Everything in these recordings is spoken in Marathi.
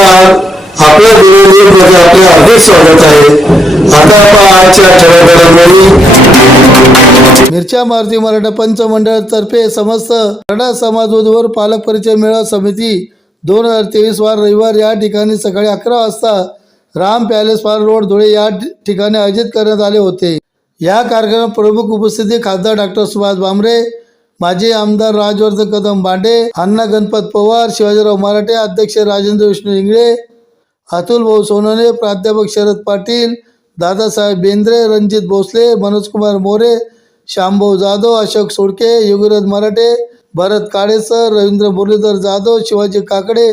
नमस्कार आपल्या विरोधी म्हणजे आपले अधिक स्वागत आहे. आता आजच्या ठळक मिरच्या मारुती मराठा पंच मंडळातर्फे समस्त मराठा समाज पालक परिचय मेळावा समिती दोन हजार तेवीस वार रविवार या ठिकाणी सकाळी अकरा वाजता राम पॅलेस पार रोड धुळे या ठिकाणी आयोजित करण्यात आले होते. या कार्यक्रमात प्रमुख उपस्थिती खासदार डॉक्टर सुभाष भामरे माजी आमदार राजवर्धन कदम बांडे अण्णा गणपत पवार शिवाजीराव मराठे अध्यक्ष राजेंद्र विष्णू इंगळे अतुल भाऊ सोनवणे प्राध्यापक शरद पाटील दादासाहेब बेंद्रे रणजित भोसले मनोजकुमार मोरे श्यामभाऊ जाधव अशोक सोडके योगीराज मराठे भरत काळेसर रवींद्र मुरलीधर जाधव शिवाजी काकडे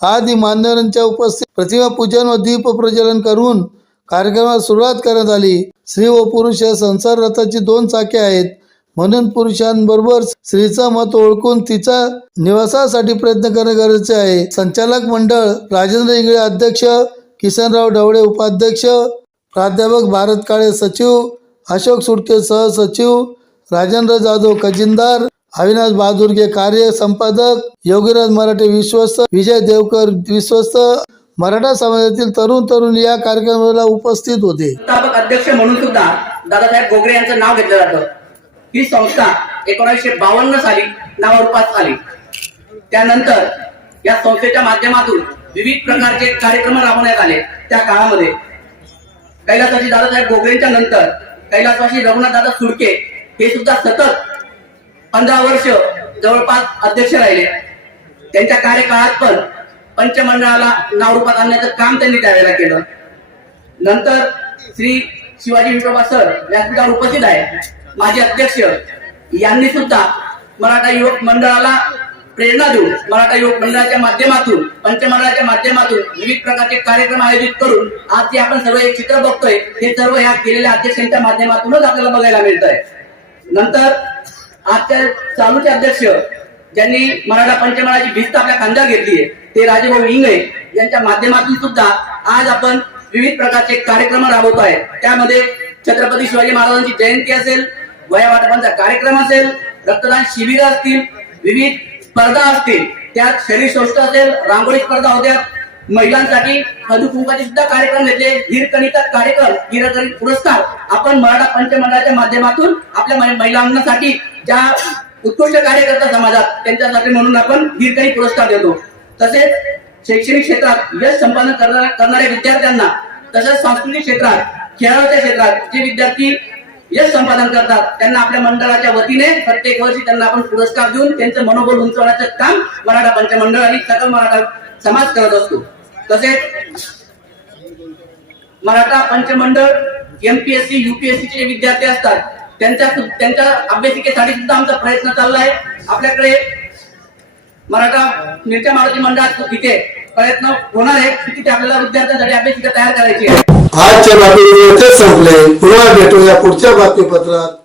आदी मान्यवरांच्या उपस्थित प्रतिमा पूजन व दीप प्रज्वलन करून कार्यक्रमाला सुरुवात करण्यात आली. स्त्री व पुरुष या संसार रथाची दोन चाके आहेत. म्हणून पुरुषांबरोबर स्त्रीचा मत ओळखून तिचा निवासासाठी प्रयत्न करणे गरजेचे आहे. संचालक मंडळ राजेंद्र इंगळे अध्यक्ष किसनराव ढवळे उपाध्यक्ष प्राध्यापक भारत काळे सचिव अशोक सुटके सहसचिव राजेंद्र जाधव खजिनदार अविनाश बहादुरगे कार्य संपादक योगीराज मराठे विश्वस्त विजय देवकर विश्वस्त. मराठा समाजातील तरुण तरुण या कार्यक्रमाला उपस्थित होते. अध्यक्ष म्हणून सुद्धा दादासाहेब गोगरे यांचं नाव घेतलं जातं. ही संस्था एकोणीसशे बावन्न साली नावारूपास आली त्यानंतर या संस्थेच्या माध्यमातून विविध प्रकारचे कार्यक्रम राबवण्यात आले त्या काळामध्ये. कैलासवासी दादासाहेब गोगरेंच्या नंतर कैलासवासी रघुनाथ दादा सुडके हे सुद्धा सतत पंधरा वर्ष जवळपास अध्यक्ष राहिले. त्यांच्या कार्यकाळात पण पंचमंडळाला नावरूपात आणण्याचं काम त्यांनी त्यावेळेला केलं. नंतर श्री शिवाजी विठोबा सर व्यासपीठावर उपस्थित आहे माजी अध्यक्ष यांनी सुद्धा मराठा युवक मंडळाला प्रेरणा देऊन मराठा युवक मंडळाच्या माध्यमातून पंचमंडळाच्या माध्यमातून विविध प्रकारचे कार्यक्रम आयोजित करून आज जे आपण सर्व एक चित्र बघतोय. हे सर्व ह्या केलेल्या अध्यक्षांच्या माध्यमातूनच आपल्याला बघायला मिळत आहे नंतर आजच्या चालूचे अध्यक्ष ज्यांनी मराठा पंचमंडळाची भिस्त आपल्या खांद्यावर घेतली आहे ते राजेभाऊ इंगळे यांच्या माध्यमातून सुद्धा आज आपण विविध प्रकारचे कार्यक्रम राबवत आहे. त्यामध्ये छत्रपती शिवाजी महाराजांची जयंती असेल वयावाटपांचा कार्यक्रम असेल रक्तदान शिबिर असतील विविध स्पर्धा असतील त्यात शरीर सौष्ठ असेल रांगोळी स्पर्धा होत्या महिलांसाठी हळदी कुंकाचे सुद्धा कार्यक्रम घेतले. हिरकणिता कार्यक्रम हिरकणी पुरस्कार. आपण मराठा पंचमंडळाच्या माध्यमातून आपल्या महिलांसाठी ज्या उत्कृष्ट कार्य करतात समाजात त्यांच्यासाठी म्हणून आपण हिरकणी पुरस्कार देतो. तसेच शैक्षणिक क्षेत्रात यश संपादन करणाऱ्या विद्यार्थ्यांना तसेच सांस्कृतिक क्षेत्रात खेळाच्या क्षेत्रात जे विद्यार्थी यश संपादन करतात. त्यांना आपल्या मंडळाच्या वतीने प्रत्येक वर्षी त्यांना आपण पुरस्कार देऊन त्यांचं मनोबल उंचवण्याचं काम मराठा पंचमंडळ आणि सकल मराठा समाज करत असतो. तसेच मराठा पंचमंडळ एमपीएससी युपीएससी चे विद्यार्थी असतात त्यांच्या त्यांच्या अभ्यासिकेसाठी सुद्धा आमचा प्रयत्न चालला आहे आपल्याकडे मराठा मिरच्या मारुती मंडळात इथे प्रयत्न होणार आहे. किती तिथे आपल्याला विद्यार्थ्यांसाठी अभ्यासिका तयार करायची आहे. आजच्या बातमीचे संपले. पुन्हा भेटूया पुढच्या बातमीपत्रात.